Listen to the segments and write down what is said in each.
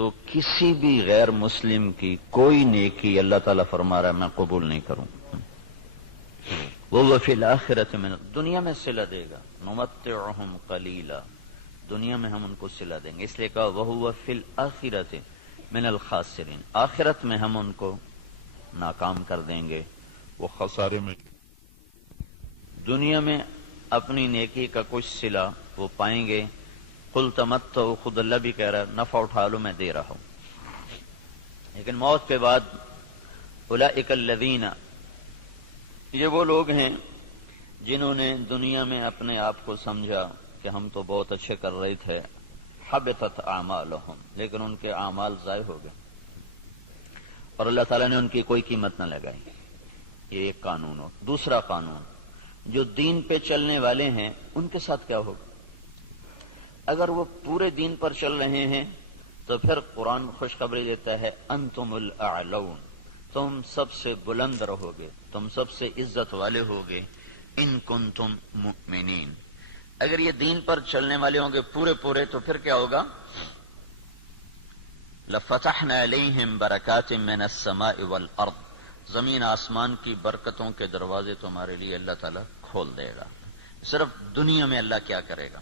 تو کسی بھی غیر مسلم کی کوئی نیکی اللہ تعالیٰ فرما رہا ہے میں قبول نہیں کروں. وہ فی الآخرۃ من، دنیا میں صلہ دے گا. نمتعہم قلیلا، دنیا میں ہم ان کو صلہ دیں گے. اس لیے کہا وہو فی الآخرۃ من الخاسرین، آخرت میں ہم ان کو ناکام کر دیں گے، وہ خسارے میں. دنیا میں اپنی نیکی کا کچھ صلہ وہ پائیں گے. قل تمتعوا، خود اللہ بھی کہہ رہا ہے نفع اٹھا لو میں دے رہا ہوں. لیکن موت کے بعد اولئک الذین، یہ وہ لوگ ہیں جنہوں نے دنیا میں اپنے آپ کو سمجھا کہ ہم تو بہت اچھے کر رہے تھے. حبطت اعمالہم، لیکن ان کے اعمال ضائع ہو گئے اور اللہ تعالیٰ نے ان کی کوئی قیمت نہ لگائی. یہ ایک قانون ہو. دوسرا قانون، جو دین پہ چلنے والے ہیں ان کے ساتھ کیا ہوگا؟ اگر وہ پورے دین پر چل رہے ہیں تو پھر قرآن خوشخبری دیتا ہے انتم الاعلون، تم سب سے بلند رہو گے، تم سب سے عزت والے ہوگے. ان کنتم مؤمنین، اگر یہ دین پر چلنے والے ہوں گے پورے تو پھر کیا ہوگا؟ لفتحنا علیہم برکات من السماء والارض، زمین آسمان کی برکتوں کے دروازے تمہارے لیے اللہ تعالیٰ کھول دے گا. صرف دنیا میں اللہ کیا کرے گا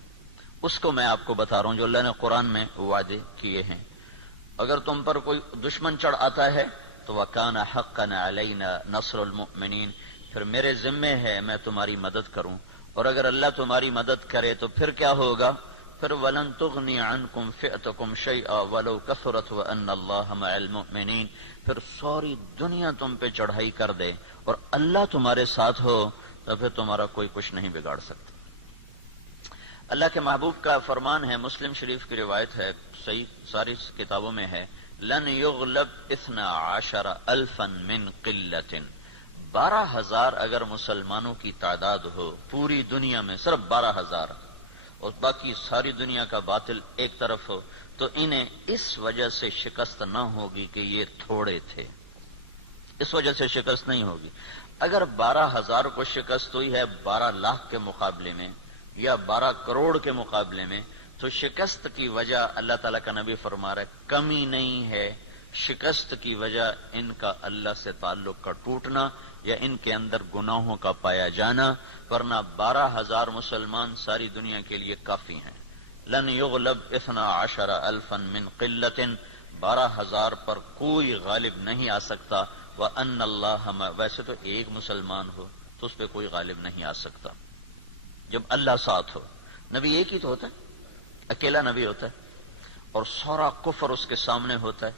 اس کو میں آپ کو بتا رہا ہوں جو اللہ نے قرآن میں وعدے کیے ہیں. اگر تم پر کوئی دشمن چڑھ آتا ہے تو وَكَانَ حَقًّا عَلَيْنَا نَصْرُ الْمُؤْمِنِينَ، پھر میرے ذمے ہے میں تمہاری مدد کروں. اور اگر اللہ تمہاری مدد کرے تو پھر کیا ہوگا؟ پھر وَلَن تُغْنِيَ عَنْكُمْ فِئْتُكُمْ شَيْئًا وَلَوْ كَثُرَتْ وَأَنَّ اللَّهَ مَعَ الْمُؤْمِنِينَ، پھر ساری دنیا تم پہ چڑھائی کر دے اور اللہ تمہارے ساتھ ہو تو پھر تمہارا کوئی کچھ نہیں بگاڑ سکتا. اللہ کے محبوب کا فرمان ہے، مسلم شریف کی روایت ہے، صحیح ساری کتابوں میں ہے، لن یغلب 12,000 من قلت، 12,000 اگر مسلمانوں کی تعداد ہو پوری دنیا میں، صرف 12,000 اور باقی ساری دنیا کا باطل ایک طرف ہو، تو انہیں اس وجہ سے شکست نہ ہوگی کہ یہ تھوڑے تھے، اس وجہ سے شکست نہیں ہوگی. اگر 12,000 کو شکست ہوئی ہے 12 لاکھ کے مقابلے میں یا 12 کروڑ کے مقابلے میں، تو شکست کی وجہ اللہ تعالیٰ کا نبی فرما رہا ہے کمی نہیں ہے، شکست کی وجہ ان کا اللہ سے تعلق کا ٹوٹنا یا ان کے اندر گناہوں کا پایا جانا، ورنہ 12,000 مسلمان ساری دنیا کے لیے کافی ہیں. لن یغلب 12,000 من قلت، 12,000 پر کوئی غالب نہیں آ سکتا. وَأَنَّ اللَّهَ، ویسے تو ایک مسلمان ہو تو اس پہ کوئی غالب نہیں آ سکتا جب اللہ ساتھ ہو. نبی ایک ہی تو ہوتا ہے، اکیلا نبی ہوتا ہے اور سارا کفر اس کے سامنے ہوتا ہے.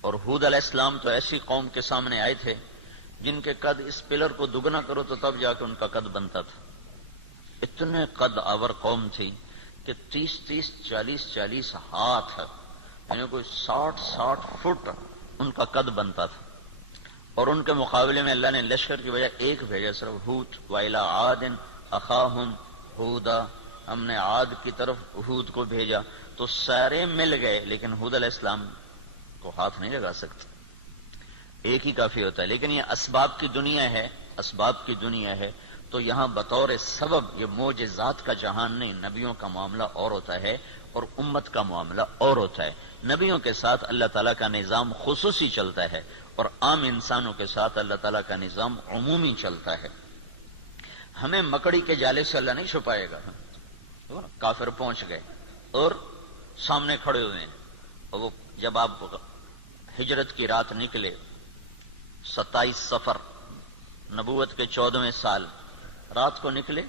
اور ہود علیہ السلام تو ایسی قوم کے سامنے آئے تھے جن کے قد اس پلر کو دگنا کرو تو تب جا کے ان کا قد بنتا تھا. اتنے قد آور قوم تھی کہ 30 40 ہاتھ، یعنی کوئی 60 فٹ ان کا قد بنتا تھا. اور ان کے مقابلے میں اللہ نے لشکر کی وجہ ایک بھیجا، صرف ہود. وَإِلَىٰ عَادٍ أَخَاهُمْ هُودًا، ہم نے عاد کی طرف ہود کو بھیجا تو سارے مل گئے لیکن ہود علیہ السلام کو ہاتھ نہیں لگا سکتے، ایک ہی کافی ہوتا ہے. لیکن یہ اسباب کی دنیا ہے، اسباب کی دنیا ہے تو یہاں بطور سبب یہ معجزات کا جہان نہیں. نبیوں کا معاملہ اور ہوتا ہے اور امت کا معاملہ اور ہوتا ہے. نبیوں کے ساتھ اللہ تعالیٰ کا نظام خصوصی چلتا ہے اور عام انسانوں کے ساتھ اللہ تعالیٰ کا نظام عمومی چلتا ہے. ہمیں مکڑی کے جالے سے اللہ نہیں چھپائے گا. کافر پہنچ گئے اور سامنے کھڑے ہوئے ہیں، اور وہ جب آپ ہجرت کی رات نکلے 27 صفر نبوت کے 14ویں سال رات کو نکلے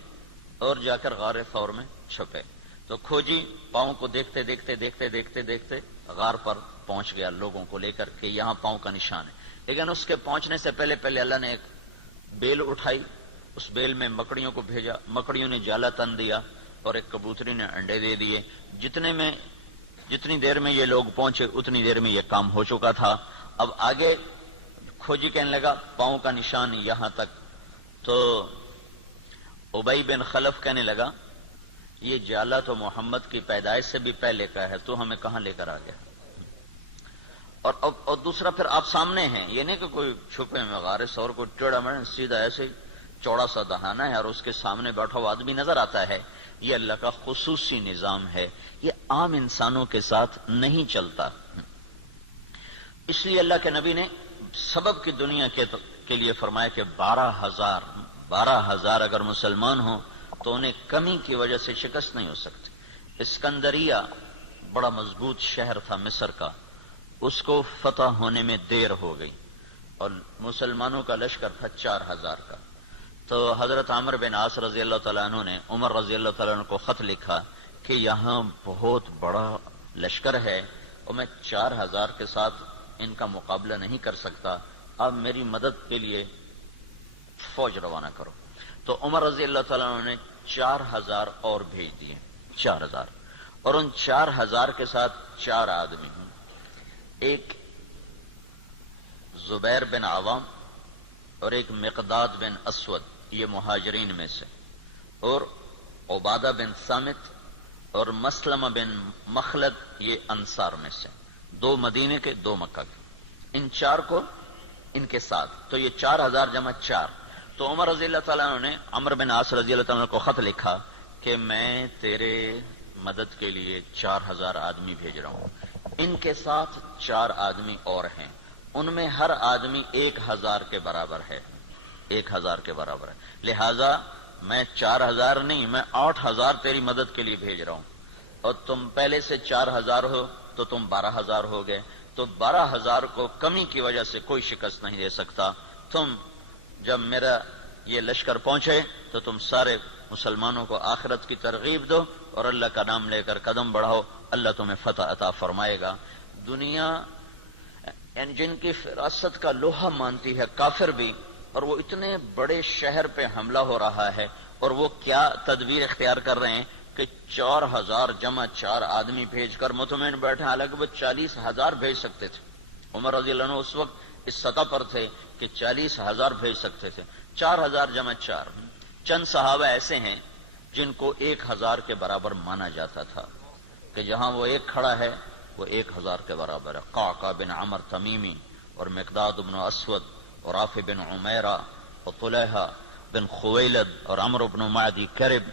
اور جا کر غار ثور میں چھپے تو کھوجی پاؤں کو دیکھتے دیکھتے غار پر پہنچ گیا لوگوں کو لے کر کے یہاں پاؤں کا نشان ہے. لیکن اس کے پہنچنے سے پہلے اللہ نے ایک بیل اٹھائی، اس بیل میں مکڑیوں کو بھیجا، مکڑیوں نے جالا تن دیا اور ایک کبوتری نے انڈے دے دیے. جتنی دیر میں یہ لوگ پہنچے اتنی دیر میں یہ کام ہو چکا تھا. اب آگے کھوجی کہنے لگا پاؤں کا نشان یہاں تک، تو ابی بن خلف کہنے لگا یہ جالا تو محمد کی پیدائش سے بھی پہلے کا ہے، تو ہمیں کہاں لے کر آ گیا. اور دوسرا پھر آپ سامنے ہیں، یہ نہیں کہ کوئی چھپے میں غار ثور کو ٹیڑھا مرے، سیدھا ایسے ہی چوڑا سا دہانا ہے اور اس کے سامنے بیٹھا ہوا آدمی نظر آتا ہے. یہ اللہ کا خصوصی نظام ہے، یہ عام انسانوں کے ساتھ نہیں چلتا۔ اس لیے اللہ کے نبی نے سبب کی دنیا کے لیے فرمایا کہ 12,000 اگر مسلمان ہوں تو انہیں کمی کی وجہ سے شکست نہیں ہو سکتی۔ اسکندریہ بڑا مضبوط شہر تھا مصر کا، اس کو فتح ہونے میں دیر ہو گئی اور مسلمانوں کا لشکر تھا 4,000 کا۔ تو حضرت عمرو بن عاص رضی اللہ تعالیٰ عنہ نے عمر رضی اللہ تعالیٰ عنہ کو خط لکھا کہ یہاں بہت بڑا لشکر ہے اور میں 4,000 کے ساتھ ان کا مقابلہ نہیں کر سکتا، اب میری مدد کے لیے فوج روانہ کرو۔ تو عمر رضی اللہ تعالیٰ عنہ نے 4,000 اور بھیج دیے، 4,000، اور ان 4,000 کے ساتھ 4 آدمی ہیں، ایک زبیر بن عوام اور ایک مقداد بن اسود، یہ مہاجرین میں سے، اور عبادہ بن صامت اور مسلمہ بن مخلد، یہ انصار میں سے، 2 مدینے کے 2 مکہ کے، ان 4 کو ان کے ساتھ، تو یہ 4,000 جمع 4۔ تو عمر رضی اللہ تعالیٰ عنہ نے عمرو بن عاص رضی اللہ تعالیٰ عنہ کو خط لکھا کہ میں تیرے مدد کے لیے 4,000 آدمی بھیج رہا ہوں، ان کے ساتھ 4 آدمی اور ہیں، ان میں ہر آدمی 1,000 کے برابر ہے، 1,000 کے برابر ہے، لہذا میں 4,000 نہیں، میں 8,000 تیری مدد کے لیے بھیج رہا ہوں، اور تم پہلے سے 4,000 ہو تو تم 12,000 ہو گئے، تو 12,000 کو کمی کی وجہ سے کوئی شکست نہیں دے سکتا۔ تم جب میرا یہ لشکر پہنچے تو تم سارے مسلمانوں کو آخرت کی ترغیب دو اور اللہ کا نام لے کر قدم بڑھاؤ، اللہ تمہیں فتح عطا فرمائے گا۔ دنیا یعنی جن کی فراست کا لوہا مانتی ہے کافر بھی، اور وہ اتنے بڑے شہر پہ حملہ ہو رہا ہے، اور وہ کیا تدبیر اختیار کر رہے ہیں کہ 4,000 جمع 4 آدمی بھیج کر مطمئن بیٹھے، حالانکہ وہ 40,000 بھیج سکتے تھے۔ عمر رضی اللہ عنہ اس وقت اس سطح پر تھے کہ 40,000 بھیج سکتے تھے، 4,000 جمع 4۔ چند صحابہ ایسے ہیں جن کو 1,000 کے برابر مانا جاتا تھا کہ جہاں وہ ایک کھڑا ہے وہ 1,000 کے برابر ہے، قعقاع بن عمر تمیمی اور مقداد بن اسود اور رافع بن عمیرہ اور طلحہ بن خویلد اور عمرو بن معدی کرب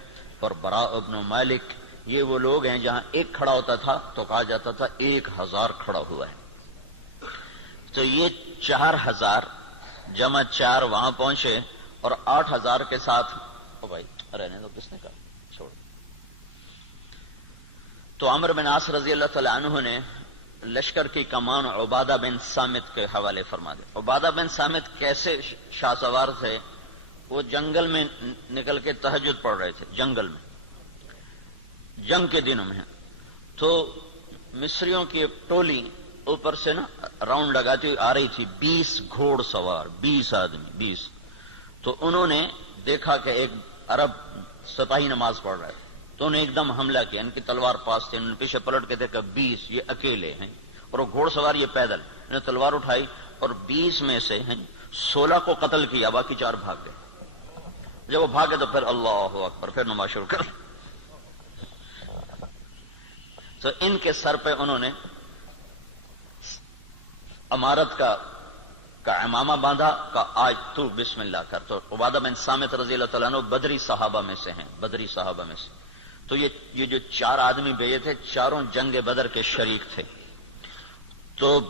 اور براء بن مالک، یہ وہ لوگ ہیں جہاں ایک کھڑا ہوتا تھا تو کہا جاتا تھا 1,000 کھڑا ہوا ہے۔ تو یہ 4,000 جمع 4 وہاں پہنچے اور 8,000 کے ساتھ، او بھائی رہنے دو، کس نے کہا چھوڑ۔ تو عمرو بن عاص رضی اللہ تعالی عنہ نے لشکر کی کمان عبادہ بن صامت کے حوالے فرما دے۔ عبادہ بن صامت کیسے شاہ سوار تھے؟ وہ جنگل میں نکل کے تہجد پڑھ رہے تھے، جنگل میں، جنگ کے دنوں میں، تو مصریوں کی ایک ٹولی اوپر سے نا راؤنڈ لگاتی ہوئی آ رہی تھی، 20 گھوڑ سوار، 20 آدمی، 20۔ تو انہوں نے دیکھا کہ ایک عرب سپاہی نماز پڑھ رہا ہے، تو انہوں نے ایک دم حملہ کیا، ان کی تلوار پاس تھی، انہوں نے پیچھے پلٹ کے دیکھا 20 یہ اکیلے ہیں اور وہ گھوڑ سوار یہ پیدل، انہوں نے تلوار اٹھائی اور 20 میں سے 16 کو قتل کیا، باقی 4 بھاگ گئے۔ جب وہ بھاگے تو پھر اللہ اکبر، پھر نماز شروع کر۔ تو ان کے سر پہ انہوں نے امارت کا امامہ باندھا کہ آج تو بسم اللہ کر۔ تو عبادہ بن صامت رضی اللہ تعالیٰ عنہ بدری صحابہ میں سے ہیں، بدری صحابہ میں سے۔ تو یہ جو 4 آدمی بھیجے تھے، چاروں جنگ بدر کے شریک تھے۔ تو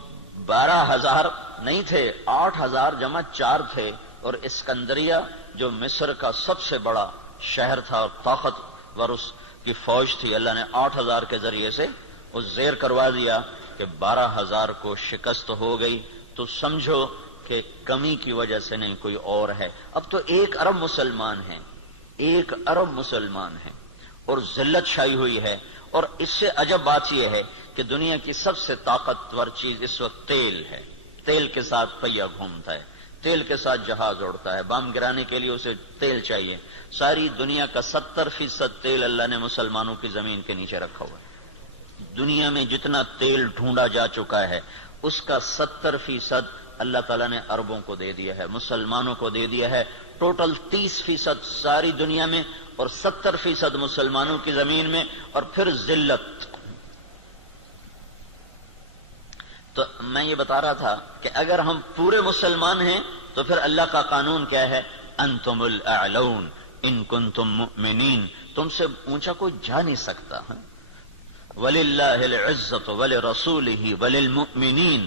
12,000 نہیں تھے، 8,000 جمع 4 تھے، اور اسکندریہ جو مصر کا سب سے بڑا شہر تھا اور طاقتور اس کی فوج تھی، اللہ نے 8,000 کے ذریعے سے اس زیر کروا دیا کہ 12,000 کو شکست ہو گئی۔ تو سمجھو کہ کمی کی وجہ سے نہیں، کوئی اور ہے۔ اب تو 1 ارب مسلمان ہیں، 1 ارب مسلمان ہیں، اور ذلت چھائی ہوئی ہے۔ اور اس سے عجب بات یہ ہے کہ دنیا کی سب سے طاقتور چیز اس وقت تیل ہے، تیل کے ساتھ پہیہ گھومتا ہے، تیل کے ساتھ جہاز اڑتا ہے، بم گرانے کے لیے اسے تیل چاہیے۔ ساری دنیا کا 70% تیل اللہ نے مسلمانوں کی زمین کے نیچے رکھا ہوا ہے۔ دنیا میں جتنا تیل ڈھونڈا جا چکا ہے اس کا 70% اللہ تعالیٰ نے عربوں کو دے دیا ہے، مسلمانوں کو دے دیا ہے۔ ٹوٹل 30% ساری دنیا میں اور 70% مسلمانوں کی زمین میں، اور پھر ذلت۔ تو میں یہ بتا رہا تھا کہ اگر ہم پورے مسلمان ہیں تو پھر اللہ کا قانون کیا ہے؟ انتم الاعلون ان کنتم مؤمنین، تم سے اونچا کوئی جا نہیں سکتا. وَلِلَّهِ الْعِزَّةُ وَلِرَسُولِهِ وَلِلْمُؤْمِنِينَ,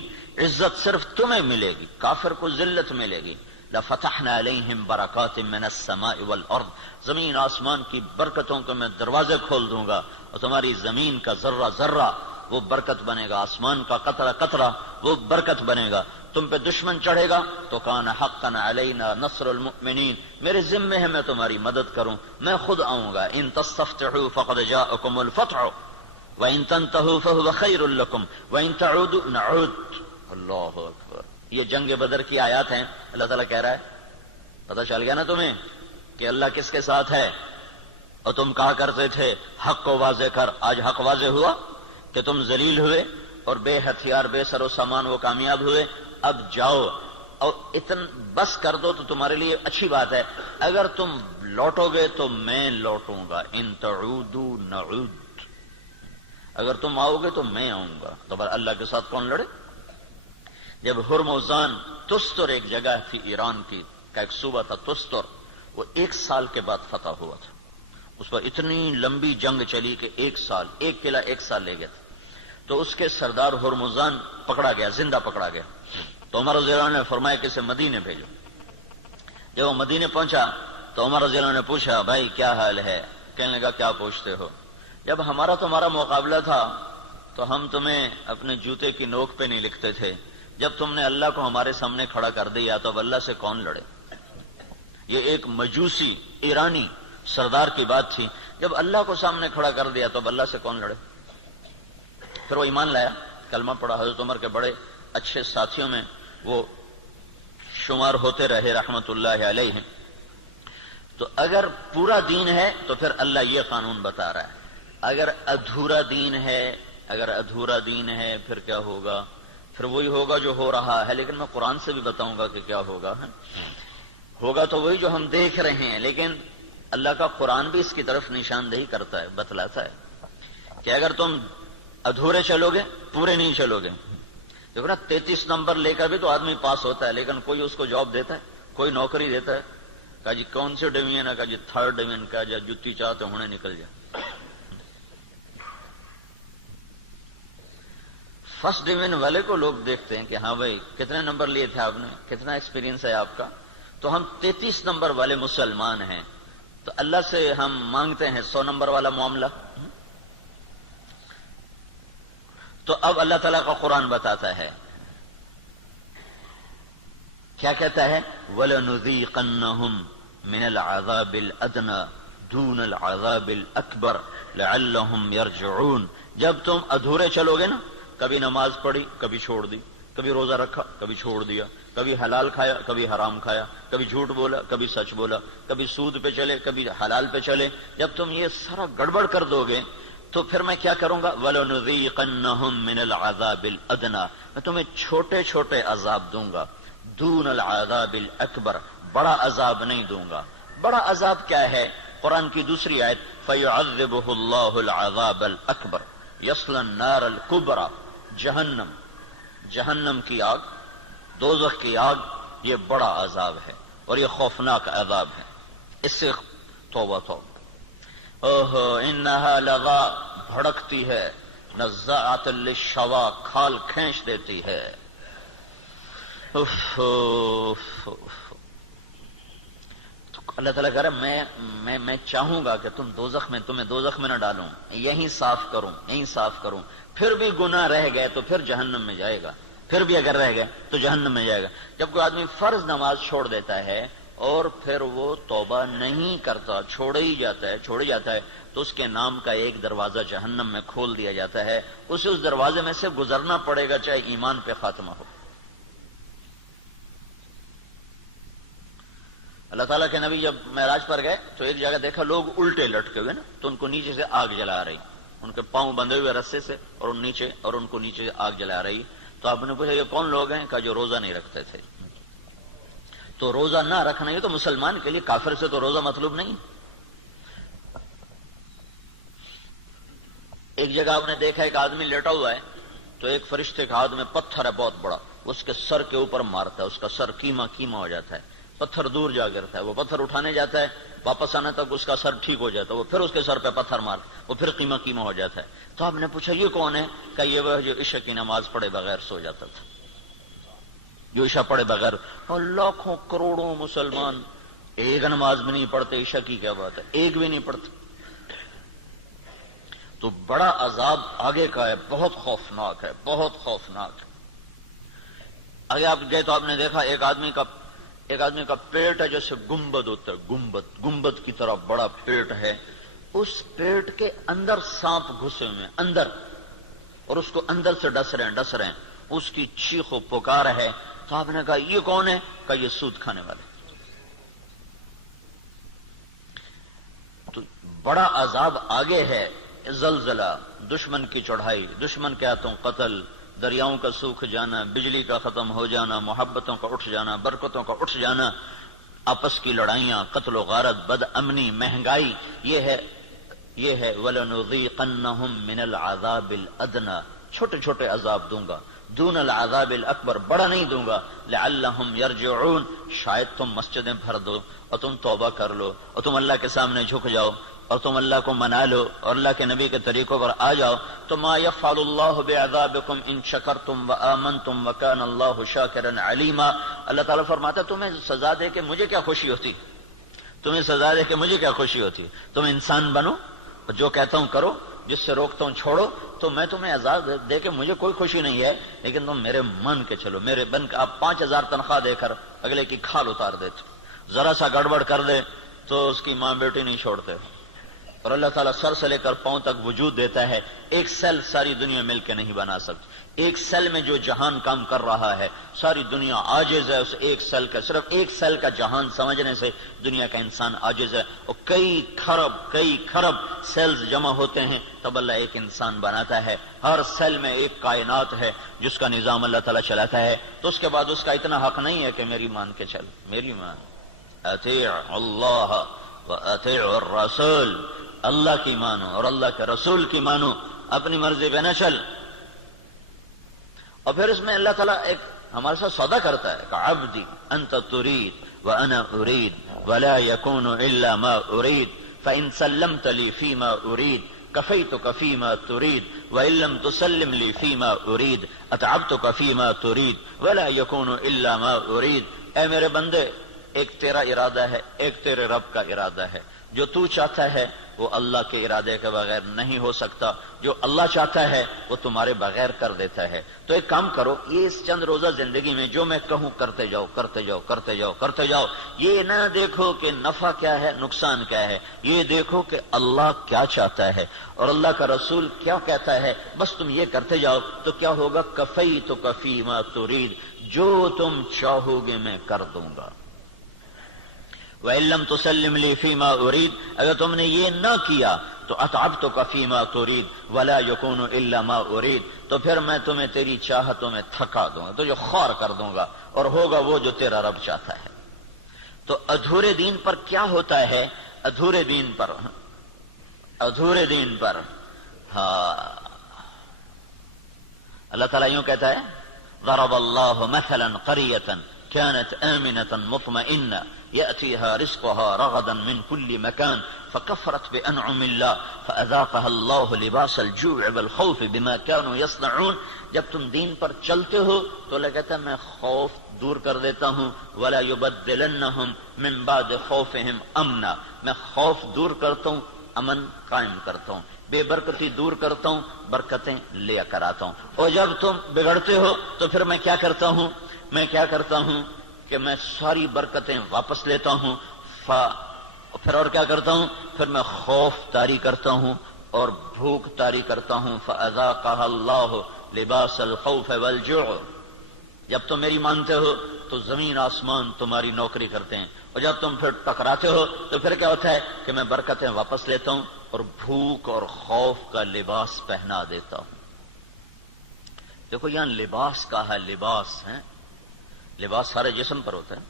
عزت صرف تمہیں ملے گی, کافر کو ذلت ملے گی. لَفَتَحْنَا عَلَيْهِمْ بَرَكَاتٍ مِّنَ السَّمَاءِ وَالْأَرْضِ, زمین آسمان کی برکتوں کے میں دروازے کھول دوں گا, اور تمہاری زمین کا ذرہ ذرہ وہ برکت بنے گا, آسمان کا قطرہ قطرہ وہ برکت بنے گا. تم پہ دشمن چڑھے گا تو کان حقا علینا نصر المؤمنین, میرے ذمے ہے میں تمہاری مدد کروں, میں خود آؤں گا. ان تستفتحوا فقد جاءکم الفتح وان تنتهوا فهو خیر لکم وان تعودوا نعود. اللہ اکبر. یہ جنگ بدر کی آیات ہیں. اللہ تعالیٰ کہہ رہا ہے, پتہ چل گیا نا تمہیں کہ اللہ کس کے ساتھ ہے, اور تم کہا کرتے تھے حق کو واضح کر. آج حق واضح ہوا کہ تم ذلیل ہوئے اور بے ہتھیار بے سر و سامان وہ کامیاب ہوئے. اب جاؤ اور بس کر دو تو تمہارے لیے اچھی بات ہے. اگر تم لوٹو گے تو میں لوٹوں گا. ان تعودوا نعود, اگر تم آؤ گے تو میں آؤں گا. تو اللہ کے ساتھ کون لڑے؟ جب ہرمزان تستر ایک جگہ تھی ایران کی کا ایک صوبہ تھا تستر, وہ 1 سال کے بعد فتح ہوا تھا. اس پر اتنی لمبی جنگ چلی کہ 1 سال, ایک قلعہ 1 سال لے گئے تھے. تو اس کے سردار ہرمزان پکڑا گیا, زندہ پکڑا گیا. تو عمر رضی اللہ عنہ نے فرمایا کہ اسے مدینے بھیجو. جب وہ مدینے پہنچا تو عمر رضی اللہ عنہ نے پوچھا بھائی کیا حال ہے؟ کہنے لگا کیا پوچھتے ہو؟ جب ہمارا تمہارا مقابلہ تھا تو ہم تمہیں اپنے جوتے کی نوک پہ نہیں لکھتے تھے. جب تم نے اللہ کو ہمارے سامنے کھڑا کر دیا تو اب اللہ سے کون لڑے؟ یہ ایک مجوسی ایرانی سردار کی بات تھی. جب اللہ کو سامنے کھڑا کر دیا تو اب اللہ سے کون لڑے؟ پھر وہ ایمان لایا, کلمہ پڑھا. حضرت عمر کے بڑے اچھے ساتھیوں میں وہ شمار ہوتے رہے رحمت اللہ علیہ. تو اگر پورا دین ہے تو پھر اللہ یہ قانون بتا رہا ہے. اگر ادھورا دین ہے پھر کیا ہوگا؟ پھر وہی ہوگا جو ہو رہا ہے. لیکن میں قرآن سے بھی بتاؤں گا کہ کیا ہوگا. ہوگا تو وہی جو ہم دیکھ رہے ہیں. لیکن اللہ کا قرآن بھی اس کی طرف نشاندہی کرتا ہے, بتلاتا ہے کہ اگر تم ادھورے چلو گے, پورے نہیں چلو گے. دیکھو نا 33 نمبر لے کر بھی تو آدمی پاس ہوتا ہے, لیکن کوئی اس کو جاب دیتا ہے, کوئی نوکری دیتا ہے. کہا جی کون سی ڈویژن ہے؟ کہا جی 3rd ڈویژن کا. جا جتی چاہتے ہونے نکل جائے. 1st ڈویژن والے کو لوگ دیکھتے ہیں کہ ہاں بھائی کتنے نمبر لیے تھے آپ نے, کتنا ایکسپیرینس ہے آپ کا. تو ہم 33 نمبر والے مسلمان ہیں, تو اللہ سے ہم مانگتے ہیں 100 نمبر والا معاملہ. تو اب اللہ تعالیٰ کا قرآن بتاتا ہے, کیا کہتا ہے؟ وَلَنُذِيقَنَّهُمْ مِنَ الْعَذَابِ الْأَدْنَى دُونَ الْعَذَابِ الْأَكْبَرِ لَعَلَّهُمْ يَرْجِعُونَ. جب تم ادھورے چلو گے نا, کبھی نماز پڑھی کبھی چھوڑ دی, کبھی روزہ رکھا کبھی چھوڑ دیا, کبھی حلال کھایا کبھی حرام کھایا, کبھی جھوٹ بولا کبھی سچ بولا, کبھی سود پہ چلے کبھی حلال پہ چلے. جب تم یہ سارا گڑبڑ کر دو گے تو پھر میں کیا کروں گا؟ وَلَنُذِيقَنَّهُمْ مِنَ الْعَذَابِ الْأَدْنَى, میں تمہیں چھوٹے چھوٹے عذاب دوں گا. دون العذاب الاکبر, بڑا عذاب نہیں دوں گا. بڑا عذاب کیا ہے؟ قرآن کی دوسری آیت فَيُعَذِّبُهُ اللَّهُ الْعَذَابَ الْأَكْبَرَ يَصْلَى النَّارَ الْكُبْرَى. جہنم کی آگ, دوزخ کی آگ, یہ بڑا عذاب ہے اور یہ خوفناک عذاب ہے. اس سے توبہ توبہ. اوہو انہا لغا, بھڑکتی ہے. نزاعۃ للشوا, کھال کھینچ دیتی ہے. اللہ تعالیٰ کہہ رہا ہے میں چاہوں گا کہ تمہیں دوزخ میں نہ ڈالوں, یہیں صاف کروں. پھر بھی گناہ رہ گئے تو پھر جہنم میں جائے گا. پھر بھی اگر رہ گئے تو جہنم میں جائے گا. جب کوئی آدمی فرض نماز چھوڑ دیتا ہے اور پھر وہ توبہ نہیں کرتا, چھوڑی جاتا ہے, تو اس کے نام کا ایک دروازہ جہنم میں کھول دیا جاتا ہے. اسے اس دروازے میں سے گزرنا پڑے گا چاہے ایمان پہ خاتمہ ہو. اللہ تعالیٰ کے نبی جب معراج پر گئے تو ایک جگہ دیکھا لوگ الٹے لٹکے ہوئے نا, تو ان کو نیچے سے آگ جلا رہی, ان کے پاؤں بندھے ہوئے رسے سے اور ان کو نیچے آگ جلا رہی. تو آپ نے پوچھا یہ کون لوگ ہیں؟ کہا جو روزہ نہیں رکھتے تھے. تو روزہ نہ رکھنا یہ تو مسلمان کے لیے, کافر سے تو روزہ مطلوب نہیں. ایک جگہ آپ نے دیکھا ایک آدمی لیٹا ہوا ہے, تو ایک فرشتے کا ہاتھ میں پتھر ہے بہت بڑا, اس کے سر کے اوپر مارتا ہے, اس کا سر کیما ہو جاتا ہے. پتھر دور جا گرتا ہے، وہ پتھر اٹھانے جاتا ہے، واپس آنے تک اس کا سر ٹھیک ہو جاتا ہے، وہ پھر اس کے سر پہ پتھر مار، وہ پھر قیمہ قیمہ ہو جاتا ہے۔ تو آپ نے پوچھا یہ کون ہے؟ کہ یہ وہ جو عشاء کی نماز پڑھے بغیر سو جاتا تھا، جو عشاء پڑھے بغیر۔ اور لاکھوں کروڑوں مسلمان ایک نماز بھی نہیں پڑھتے، عشاء کی کیا بات ہے، ایک بھی نہیں پڑھتے۔ تو بڑا عذاب آگے کا ہے، بہت خوفناک ہے، بہت خوفناک ہے۔ آگے آپ گئے تو آپ نے دیکھا ایک آدمی کا پیٹ ہے جیسے گنبد ہوتا ہے، گنبد کی طرح بڑا پیٹ ہے، اس پیٹ کے اندر سانپ گھسے ہوئے ہیں اندر، اور اس کو اندر سے ڈس رہے ہیں، اس کی چیخ و پکار ہے۔ تو آپ نے کہا یہ کون ہے؟ کہ یہ سود کھانے والے۔ تو بڑا عذاب آگے ہے، زلزلہ، دشمن کی چڑھائی، دشمن کے ہاتھوں قتل، دریاؤں کا سوکھ جانا، بجلی کا ختم ہو جانا، محبتوں کا اٹھ جانا، برکتوں کا اٹھ جانا، آپس کی لڑائیاں، قتل و غارت، بد امنی، مہنگائی، یہ ہے وَلَنُذِيقَنَّهُم مِّنَ الْعَذَابِ الْأَدْنَىٰ، چھوٹے چھوٹے عذاب دوں گا، دون العذاب الاکبر، بڑا نہیں دوں گا، لعلہم یرجعون، شاید تم مسجدیں بھر دو اور تم توبہ کر لو اور تم اللہ کے سامنے جھک جاؤ اور تم اللہ کو منا لو اور اللہ کے نبی کے طریقوں پر آ جاؤ، تو ما یفعل اللہ بعذابکم ان شکرتم وآمنتم وکان اللہ شاکرا علیما۔ اللہ تعالیٰ فرماتا ہے تمہیں سزا دے کے مجھے کیا خوشی ہوتی، تمہیں سزا دے کے مجھے کیا خوشی ہوتی، تم انسان بنو اور جو کہتا ہوں کرو، جس سے روکتا ہوں چھوڑو، تو میں تمہیں عذاب دے کے مجھے کوئی خوشی نہیں ہے، لیکن تم میرے مان کے چلو، میرے بن کے۔ آپ 5000 تنخواہ دے کر اگلے کی کھال اتار دیتے، ذرا سا گڑبڑ کر دے تو اس کی ماں بیٹی نہیں چھوڑتے، اور اللہ تعالیٰ سر سے لے کر پاؤں تک وجود دیتا ہے، ایک سیل ساری دنیا مل کے نہیں بنا سکتی، ایک سیل میں جو جہان کام کر رہا ہے ساری دنیا عاجز ہے اس ایک سیل کا، صرف ایک سیل کا جہان سمجھنے سے دنیا کا انسان عاجز ہے، اور کئی خرب سیلز جمع ہوتے ہیں تب اللہ ایک انسان بناتا ہے، ہر سیل میں ایک کائنات ہے جس کا نظام اللہ تعالیٰ چلاتا ہے، تو اس کے بعد اس کا اتنا حق نہیں ہے کہ میری مان کے چل، میری مان، اطیع اللہ واطیع الرسول، اللہ کی مانو اور اللہ کے رسول کی مانو، اپنی مرضی پہ نہ چل۔ اور پھر اس میں اللہ تعالیٰ ایک ہمارے ساتھ سودا کرتا ہے کہ عبدی انت ترید وانا ارید ولا يكون الا ما ارید فان سلمت لي فيما ارید کفیتک فيما ترید وان لم تسلم لي فيما ارید اتعبتک فيما ترید ولا يكون الا ما ارید۔ اے میرے بندے، ایک تیرا ارادہ ہے، ایک تیرے رب کا ارادہ ہے، جو تو چاہتا ہے وہ اللہ کے ارادے کے بغیر نہیں ہو سکتا، جو اللہ چاہتا ہے وہ تمہارے بغیر کر دیتا ہے۔ تو ایک کام کرو، یہ اس چند روزہ زندگی میں جو میں کہوں کرتے جاؤ کرتے جاؤ کرتے جاؤ کرتے جاؤ، یہ نہ دیکھو کہ نفع کیا ہے نقصان کیا ہے، یہ دیکھو کہ اللہ کیا چاہتا ہے اور اللہ کا رسول کیا کہتا ہے، بس تم یہ کرتے جاؤ تو کیا ہوگا، کفیتک فیما ترید، جو تم چاہو گے میں کر دوں گا۔ وَإِن لَّمْ تُسَلِّمْ لِي فِيمَا أُرِيدُ، اگر تم نے یہ نہ کیا تو أَتْعَبْتُكَ فِيمَا تُرِيدُ وَلَا يَكُونُ إِلَّا مَا أُرِيدُ، تو پھر میں تمہیں تیری چاہتوں میں تھکا دوں گا، تجھے خوار کر دوں گا، اور ہوگا وہ جو تیرا رب چاہتا ہے۔ تو ادھورے دین پر کیا ہوتا ہے، ادھورے دین پر ہاں اللہ تعالیٰ یوں کہتا ہے، ضرب اللہ مثلا قریة كانت آمنة مطمئنة يأتيها رزقها رغدا من كل مكان فكفرت بأنعم الله فأذاقها الله لباس الجوع والخوف بما كانوا يصنعون۔ جب تم دین پر چلتے ہو تو اللہ کہتا ہے میں خوف دور کر دیتا ہوں، ولا يبدلنهم من بعد خوفهم امنا، میں خوف دور کرتا ہوں، امن قائم کرتا ہوں، بے برکتی دور کرتا ہوں، برکتیں لے کر آتا ہوں۔ اور جب تم بگڑتے ہو تو پھر میں کیا کرتا ہوں کہ میں ساری برکتیں واپس لیتا ہوں، پھر اور کیا کرتا ہوں، پھر میں خوف طاری کرتا ہوں اور بھوک طاری کرتا ہوں۔ فَأَذَاقَهَا اللَّهُ لِبَاسَ الْخَوْفِ وَالْجُوعِ، جب تم میری مانتے ہو تو زمین آسمان تمہاری نوکری کرتے ہیں، اور جب تم پھر ٹکراتے ہو تو پھر کیا ہوتا ہے کہ میں برکتیں واپس لیتا ہوں اور بھوک اور خوف کا لباس پہنا دیتا ہوں۔ دیکھو یہاں لباس کا ہے، لباس ہے، لباس سارے جسم پر ہوتا ہے،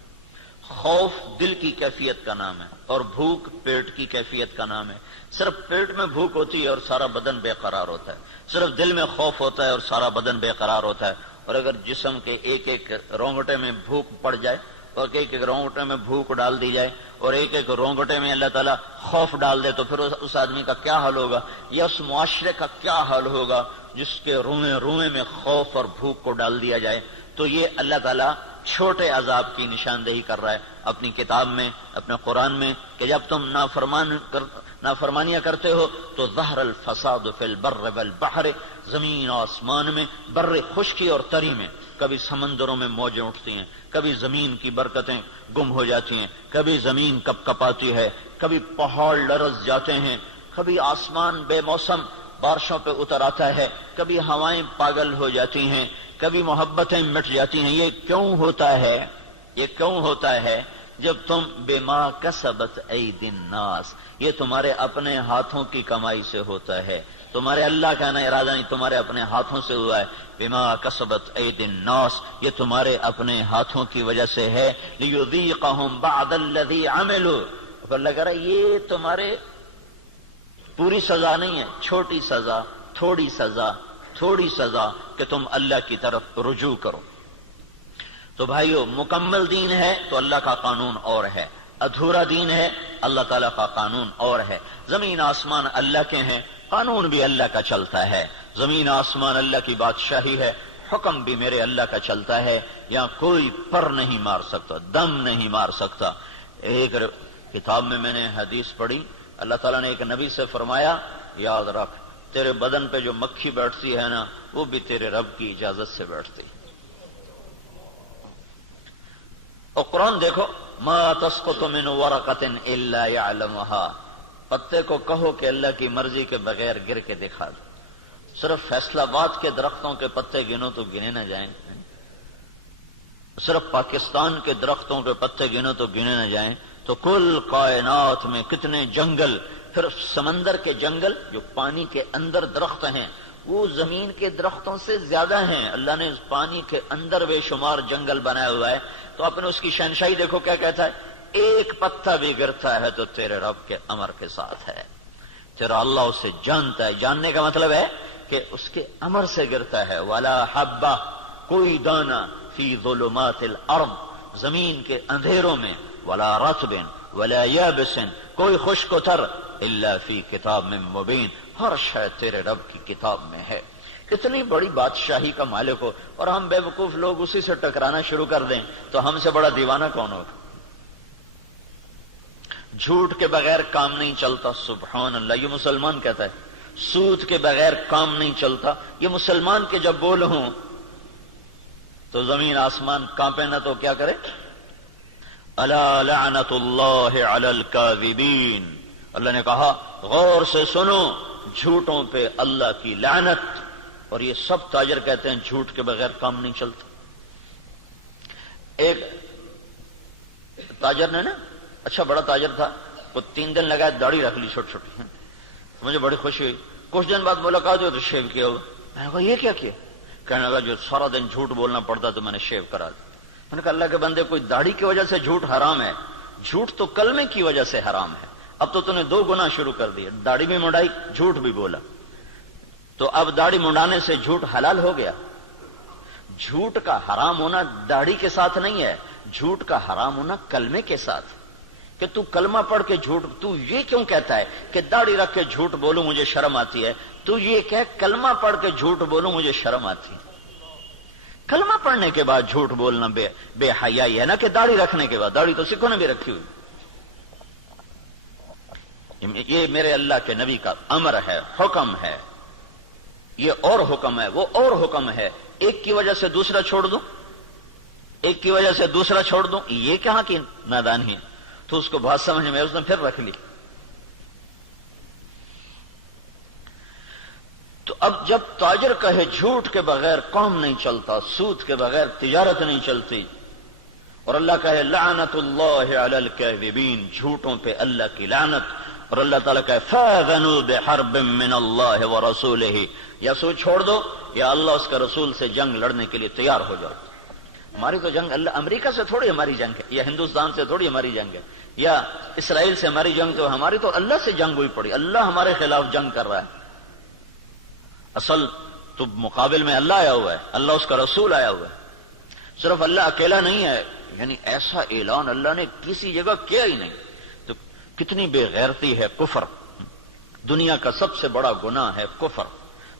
خوف دل کی کیفیت کا نام ہے اور بھوک پیٹ کی کیفیت کا نام ہے۔ صرف پیٹ میں بھوک ہوتی ہے اور سارا بدن بے قرار ہوتا ہے، صرف دل میں خوف ہوتا ہے اور سارا بدن بے قرار ہوتا ہے، اور اگر جسم کے ایک ایک رونگٹے میں بھوک پڑ جائے اور ایک ایک رونگٹے میں بھوک ڈال دی جائے اور ایک ایک رونگٹے میں اللہ تعالیٰ خوف ڈال دے تو پھر اس آدمی کا کیا حال ہوگا، یا اس معاشرے کا کیا حال ہوگا جس کے روئیں روئیں میں خوف اور بھوک کو ڈال دیا جائے۔ تو یہ اللہ تعالیٰ چھوٹے عذاب کی نشاندہی کر رہا ہے اپنی کتاب میں، اپنے قرآن میں، کہ جب تم نافرمانیاں کرتے ہو تو ظہر الفساد فی البر والبحر، زمین و آسمان میں، بر خشکی اور تری میں، کبھی سمندروں میں موجیں اٹھتی ہیں، کبھی زمین کی برکتیں گم ہو جاتی ہیں، کبھی زمین کپ کپاتی ہے، کبھی پہاڑ لرز جاتے ہیں، کبھی آسمان بے موسم بارشوں پہ اتر آتا ہے، کبھی ہوائیں پاگل ہو جاتی ہیں، کبھی محبتیں مٹ جاتی ہیں۔ یہ کیوں ہوتا ہے؟ یہ کیوں ہوتا ہے؟ جب تم بما کسبت ایدی الناس، یہ تمہارے اپنے ہاتھوں کی کمائی سے ہوتا ہے، تمہارے اللہ کا نہ ارادہ نہیں، تمہارے اپنے ہاتھوں سے ہوا ہے۔ بما کسبت ایدی الناس، یہ تمہارے اپنے ہاتھوں کی وجہ سے ہے۔ لیذیقہم بعد الذی عملوا، اللہ کہہ رہا ہے یہ تمہارے پوری سزا نہیں ہے، چھوٹی سزا، تھوڑی سزا، تھوڑی سزا کہ تم اللہ کی طرف رجوع کرو۔ تو بھائیو، مکمل دین ہے تو اللہ کا قانون اور ہے، ادھورا دین ہے اللہ تعالیٰ کا قانون اور ہے۔ زمین آسمان اللہ کے ہیں، قانون بھی اللہ کا چلتا ہے۔ زمین آسمان اللہ کی بادشاہی ہے، حکم بھی میرے اللہ کا چلتا ہے، یہاں کوئی پر نہیں مار سکتا، دم نہیں مار سکتا۔ ایک کتاب میں نے حدیث پڑھی، اللہ تعالیٰ نے ایک نبی سے فرمایا، یاد رکھ تیرے بدن پہ جو مکھی بیٹھتی ہے نا، وہ بھی تیرے رب کی اجازت سے بیٹھتی۔ اور قرآن دیکھو، ما تسقط من ورقۃ الا یعلمها، پتے کو کہو کہ اللہ کی مرضی کے بغیر گر کے دکھا دو۔ صرف فیصلہ آباد کے درختوں کے پتے گنو تو گنے نہ جائیں، صرف پاکستان کے درختوں کے پتے گنو تو گنے نہ جائیں، تو کل کائنات میں کتنے جنگل، پھر سمندر کے جنگل جو پانی کے اندر درخت ہیں وہ زمین کے درختوں سے زیادہ ہیں۔ اللہ نے پانی کے اندر بے شمار جنگل بنایا ہوا ہے، تو آپ نے اس کی شہنشاہی دیکھو کیا کہتا ہے، ایک پتا بھی گرتا ہے تو تیرے رب کے امر کے ساتھ ہے، تیرا اللہ اسے جانتا ہے۔ جاننے کا مطلب ہے کہ اس کے امر سے گرتا ہے۔ ولا حبہ، کوئی دانہ، فی ظلمات الارض، زمین کے اندھیروں میں، ولا رطب ولا یابس، کوئی خشک و تر، الا فی کتاب من مبین، ہر شے تیرے رب کی کتاب میں ہے۔ کتنی بڑی بادشاہی کا مالک ہو، اور ہم بے وقوف لوگ اسی سے ٹکرانا شروع کر دیں تو ہم سے بڑا دیوانہ کون ہوگا؟ جھوٹ کے بغیر کام نہیں چلتا، سبحان اللہ، یہ مسلمان کہتا ہے۔ سود کے بغیر کام نہیں چلتا، یہ مسلمان کے جب بول ہوں تو زمین آسمان کانپے نہ تو کیا کرے؟ الا لعنت اللہ علی الکاذبین، اللہ نے کہا غور سے سنو، جھوٹوں پہ اللہ کی لعنت۔ اور یہ سب تاجر کہتے ہیں جھوٹ کے بغیر کام نہیں چلتا۔ ایک تاجر نے نا، اچھا بڑا تاجر تھا، وہ 3 دن لگا داڑھی رکھ لی چھوٹی چھوٹی، مجھے بڑی خوشی ہوئی۔ کچھ دن بعد ملاقات ہوئی تو شیو کیا ہوا، میں نے کہا یہ کیا کیا؟ کہنے لگا جو سارا دن جھوٹ بولنا پڑتا تو میں نے شیو کرا دیا۔ میں نے کہا اللہ کے بندے، کوئی داڑھی کی وجہ سے جھوٹ حرام ہے؟ جھوٹ تو کلمے کی وجہ سے حرام ہے، اب تو نے 2 گناہ شروع کر دیے، داڑھی بھی منڈائی، جھوٹ بھی بولا، تو اب داڑھی منڈانے سے جھوٹ حلال ہو گیا۔ جھوٹ کا حرام ہونا داڑھی کے ساتھ نہیں ہے، جھوٹ کا حرام ہونا کلمے کے ساتھ، کہ تو کلمہ پڑھ کے جھوٹ، تو یہ کیوں کہتا ہے کہ داڑھی رکھ کے جھوٹ بولوں مجھے شرم آتی ہے؟ تو یہ کہ کلمہ پڑھ کے جھوٹ بولوں مجھے شرم آتی ہے۔ کلمہ پڑھنے کے بعد جھوٹ بولنا بے حیائی ہے نا، کہ داڑھی رکھنے کے بعد، داڑھی تو سکھوں نے بھی رکھی ہوئی۔ یہ میرے اللہ کے نبی کا امر ہے، حکم ہے، یہ اور حکم ہے، وہ اور حکم ہے۔ ایک کی وجہ سے دوسرا چھوڑ دوں، ایک کی وجہ سے دوسرا چھوڑ دوں، یہ کہاں کی نادانی ہے؟ تو اس کو بات سمجھ میں اس نے پھر رکھ لی۔ تو اب جب تاجر کہے جھوٹ کے بغیر کام نہیں چلتا، سود کے بغیر تجارت نہیں چلتی، اور اللہ کہے لعنت اللہ علی الکاذبین، جھوٹوں پہ اللہ کی لعنت، اور اللہ تعالیٰ کہے فاذنوا بحرب من اللہ ورسولہ، یا سو چھوڑ دو یا اللہ اس کے رسول سے جنگ لڑنے کے لیے تیار ہو جاؤ۔ ہماری تو جنگ اللہ، امریکہ سے تھوڑی ہماری جنگ ہے، یا ہندوستان سے تھوڑی ہماری جنگ ہے، یا اسرائیل سے ہماری جنگ، تو ہماری تو اللہ سے جنگ ہوئی پڑی، اللہ ہمارے خلاف جنگ کر رہا ہے۔ اصل تو مقابل میں اللہ آیا ہوا ہے، اللہ اس کا رسول آیا ہوا ہے۔ صرف اللہ اکیلا نہیں ہے، یعنی ایسا اعلان اللہ نے کسی جگہ کیا ہی نہیں. تو کتنی بے غیرتی ہے کفر. دنیا کا سب سے بڑا گناہ ہے کفر.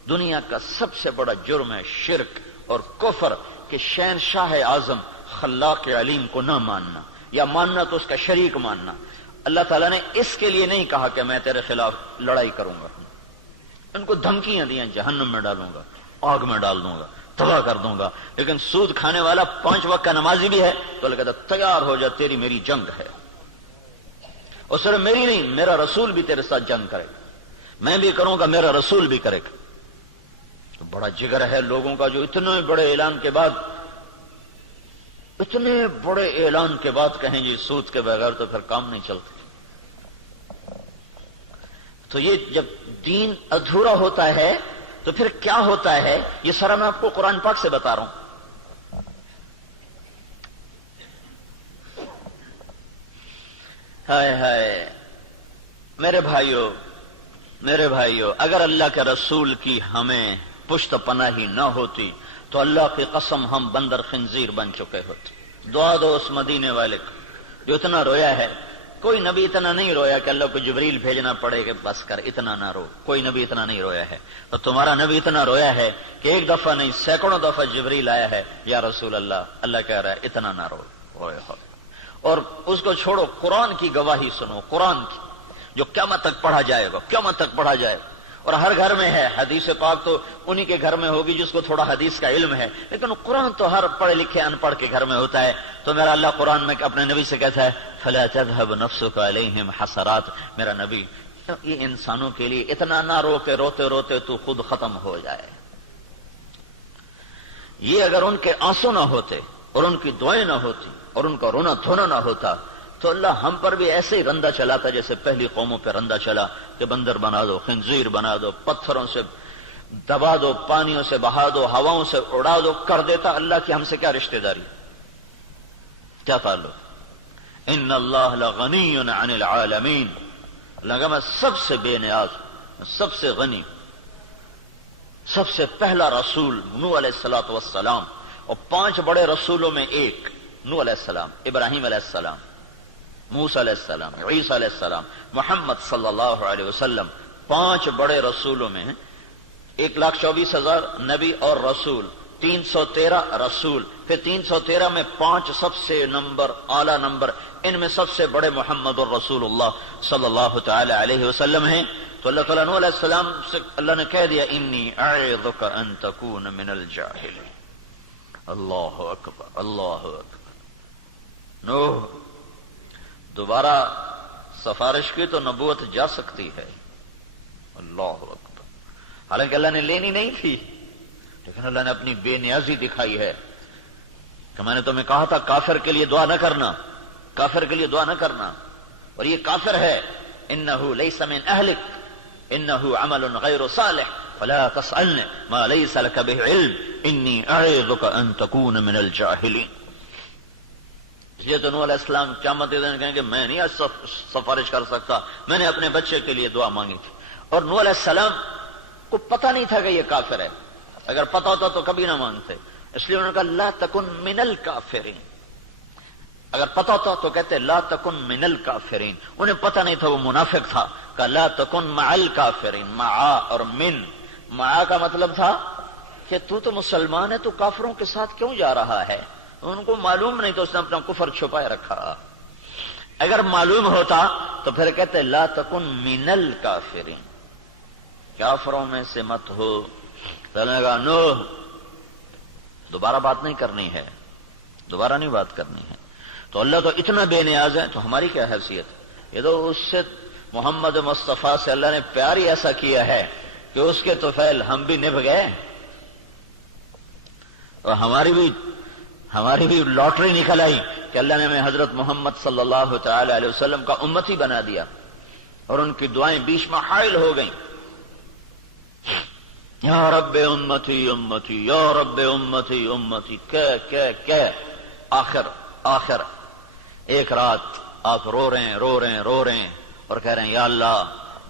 دنیا کا سب سے بڑا جرم ہے شرک اور کفر، کہ شہنشاہ اعظم خلاق علیم کو نہ ماننا، یا ماننا تو اس کا شریک ماننا. اللہ تعالیٰ نے اس کے لیے نہیں کہا کہ میں تیرے خلاف لڑائی کروں گا. ان کو دھمکیاں دیا جہنم میں ڈالوں گا، آگ میں ڈال دوں گا، تباہ کر دوں گا. لیکن سود کھانے والا 5 وقت کا نمازی بھی ہے تو اللہ کہتا تیار ہو جا، تیری میری جنگ ہے. اور صرف میری نہیں، میرا رسول بھی تیرے ساتھ جنگ کرے گا. میں بھی کروں گا، میرا رسول بھی کرے گا. تو بڑا جگر ہے لوگوں کا جو اتنے بڑے اعلان کے بعد کہیں جی سود کے بغیر تو پھر کام نہیں چلتا. تو یہ جب دین ادھورا ہوتا ہے تو پھر کیا ہوتا ہے، یہ سارا میں آپ کو قرآن پاک سے بتا رہا ہوں. ہائے ہائے میرے بھائیو، اگر اللہ کے رسول کی ہمیں پشت پناہی نہ ہوتی تو اللہ کی قسم ہم بندر خنزیر بن چکے ہوتے. دعا دو اس مدینے والے کو جو اتنا رویا ہے. کوئی نبی اتنا نہیں رویا کہ اللہ کو جبریل بھیجنا پڑے کہ بس کر اتنا نہ رو. کوئی نبی اتنا نہیں رویا ہے. اور تمہارا نبی اتنا رویا ہے کہ ایک دفعہ نہیں سینکڑوں دفعہ جبریل آیا ہے، یا رسول اللہ کہہ رہا ہے اتنا نہ رو. اور اس کو چھوڑو، قرآن کی گواہی سنو، قرآن کی جو قیامت تک پڑھا جائے گا، قیامت تک پڑھا جائے گا. اور ہر گھر میں ہے حدیث پاک، تو انہی کے گھر میں ہوگی جس کو تھوڑا حدیث کا علم ہے. لیکن قرآن تو ہر پڑھے لکھے ان پڑھ کے گھر میں ہوتا ہے. تو میرا اللہ قرآن میں اپنے نبی سے کہتا ہے فَلَا تَذْهَبْ نَفْسُكَ عَلَيْهِمْ حَسَرَاتٍ. میرا نبی یہ انسانوں کے لیے اتنا نہ رو کہ روتے روتے تو خود ختم ہو جائے. یہ اگر ان کے آنسو نہ ہوتے اور ان کی دعائیں نہ ہوتی اور ان کا رونا دھونا نہ ہوتا تو اللہ ہم پر بھی ایسے ہی رندہ چلاتا جیسے پہلی قوموں پہ رندہ چلا کہ بندر بنا دو، خنزیر بنا دو، پتھروں سے دبا دو، پانیوں سے بہا دو، ہواؤں سے اڑا دو. کر دیتا. اللہ کی ہم سے کیا رشتہ داری، کیا تعلق. ان اللہ لغنی عن العالمین. لگا میں سب سے بے نیاز، سب سے غنی. سب سے پہلا رسول نوح علیہ الصلوۃ والسلام، اور 5 بڑے رسولوں میں ایک نوح علیہ السلام، ابراہیم علیہ السلام، موسیٰ علیہ السلام، عیسیٰ علیہ السلام، محمد صلی اللہ علیہ وسلم. 5 بڑے رسولوں میں 1,24,000 نبی اور رسول، 313 رسول. پھر 313 میں 5 سب سے اعلی نمبر، ان میں سب سے بڑے محمد الرسول اللہ صلی اللہ تعالی علیہ وسلم ہیں. تو اللہ تعالیٰ نوح علیہ السلام سے اللہ نے کہہ دیا انی اعظک ان تکون من الجاہلین. اللہ اکبر، اللہ اکبر. نوح دوبارہ سفارش کی تو نبوت جا سکتی ہے. اللہ اکبر. حالانکہ اللہ نے لینی نہیں تھی، لیکن اللہ نے اپنی بے نیازی دکھائی ہے کہ میں نے تمہیں کہا تھا کافر کے لیے دعا نہ کرنا، کافر کے لیے دعا نہ کرنا. اور یہ کافر ہے. انہ لیس من اہلک انہ عمل غیر صالح فلا تسألنی ما لیس لک به علم انی اعظک ان تکون من الجاہلین. اس لیے تو نوح علیہ السلام قیامت کے دن کہیں کہ میں نہیں آج سفارش کر سکتا، میں نے اپنے بچے کے لیے دعا مانگی تھی. اور نوح علیہ السلام کو پتہ نہیں تھا کہ یہ کافر ہے. اگر پتہ ہوتا تو کبھی نہ مانگتے. اس لیے انہوں نے کہا لا تکن من الکافرین. اگر پتہ ہوتا تو کہتے لا تکن من الکافرین. انہیں پتہ نہیں تھا، وہ منافق تھا. کہا لا تکن مع الکافرین. مع اور من، مع کا مطلب تھا کہ تو مسلمان ہے، تو کافروں کے ساتھ کیوں جا رہا ہے. ان کو معلوم نہیں تو اس نے اپنا کفر چھپائے رکھا. اگر معلوم ہوتا تو پھر کہتے لا تکن من الکافرین، کافروں میں سے مت ہو. کہنے لگا نوح دوبارہ بات نہیں کرنی ہے، دوبارہ نہیں بات کرنی ہے. تو اللہ تو اتنا بے نیاز ہے، تو ہماری کیا حیثیت. یہ تو اس سے محمد مصطفیٰ سے اللہ نے پیار ہی ایسا کیا ہے کہ اس کے طفیل ہم بھی نبھ گئے، اور ہماری بھی لاٹری نکل آئی کہ اللہ نے ہمیں حضرت محمد صلی اللہ تعالی علیہ وسلم کا امتی بنا دیا، اور ان کی دعائیں بیچ میں حائل ہو گئیں. یا رب امتی امتی، یا رب امتی امتی. کہ آخر ایک رات آپ رو رہے ہیں اور کہہ رہے ہیں یا اللہ،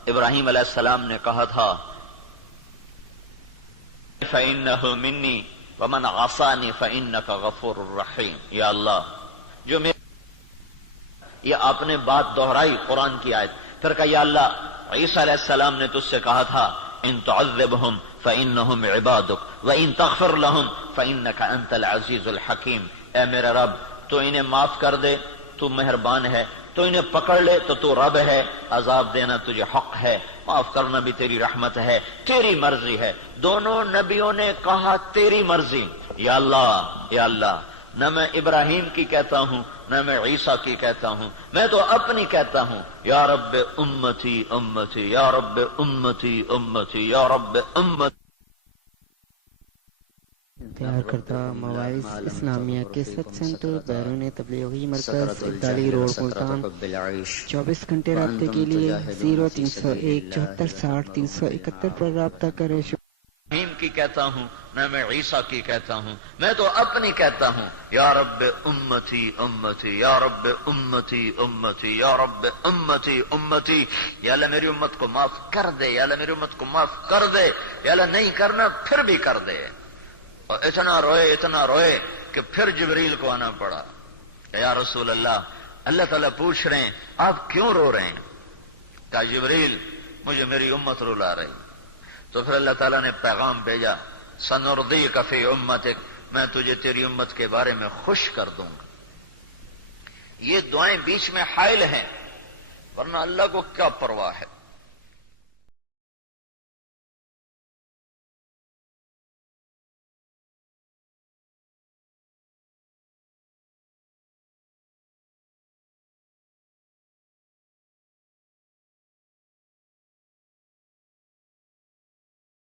ابراہیم علیہ السلام نے کہا تھا فَإِنَّهُ مِنِّي وَمَنْ عَصَانِي فَإِنَّكَ غَفُورٌ رَحِيمٌ. یا اللہ جو میرے یہ آپ نے بات دہرائی قرآن کی آیت، پھر کہا یا اللہ عیسیٰ علیہ السلام نے تجھ سے کہا تھا ان تعذبهم فانهم عبادك وان تغفر لهم فانك انت العزیز الحکیم، اے میرے رب تو انہیں معاف کر دے، تو مہربان ہے، تو انہیں پکڑ لے تو رب ہے، عذاب دینا تجھے حق ہے، معاف کرنا بھی تیری رحمت ہے، تیری مرضی ہے۔ دونوں نبیوں نے کہا تیری مرضی، یا اللہ نہ میں ابراہیم کی کہتا ہوں نہ میں عیسیٰ کی کہتا ہوں، میں تو اپنی کہتا ہوں، یا رب امتی امتی یا رب امتی امتی یا رب امتی۔ تیار کردہ مواعظ اسلامیہ کیسٹ سینٹر بیرون تبلیغی مرکز ابدالی روڈ ملتان، 24 گھنٹے رابطے کے لیے 0301 74 60 371 پر رابطہ کریں۔ ابراہیم کی کہتا ہوں نہ میں عیسیٰ کی کہتا ہوں، میں تو اپنی کہتا ہوں، یا رب امتی امتی یا رب امتی امتی یا رب امتی امتی۔ یا اللہ میری امت کو معاف کر دے، یا اللہ میری امت کو معاف کر دے، یا اللہ نہیں کرنا پھر بھی کر دے۔ اور اتنا روئے کہ پھر جبریل کو آنا پڑا کہ یا رسول اللہ تعالیٰ پوچھ رہے ہیں آپ کیوں رو رہے ہیں؟ کہا جبریل مجھے میری امت رلا رہی۔ تو پھر اللہ تعالیٰ نے پیغام بھیجا سنردیک فی امتک، میں تجھے تیری امت کے بارے میں خوش کر دوں گا۔ یہ دعائیں بیچ میں حائل ہیں، ورنہ اللہ کو کیا پرواہ ہے۔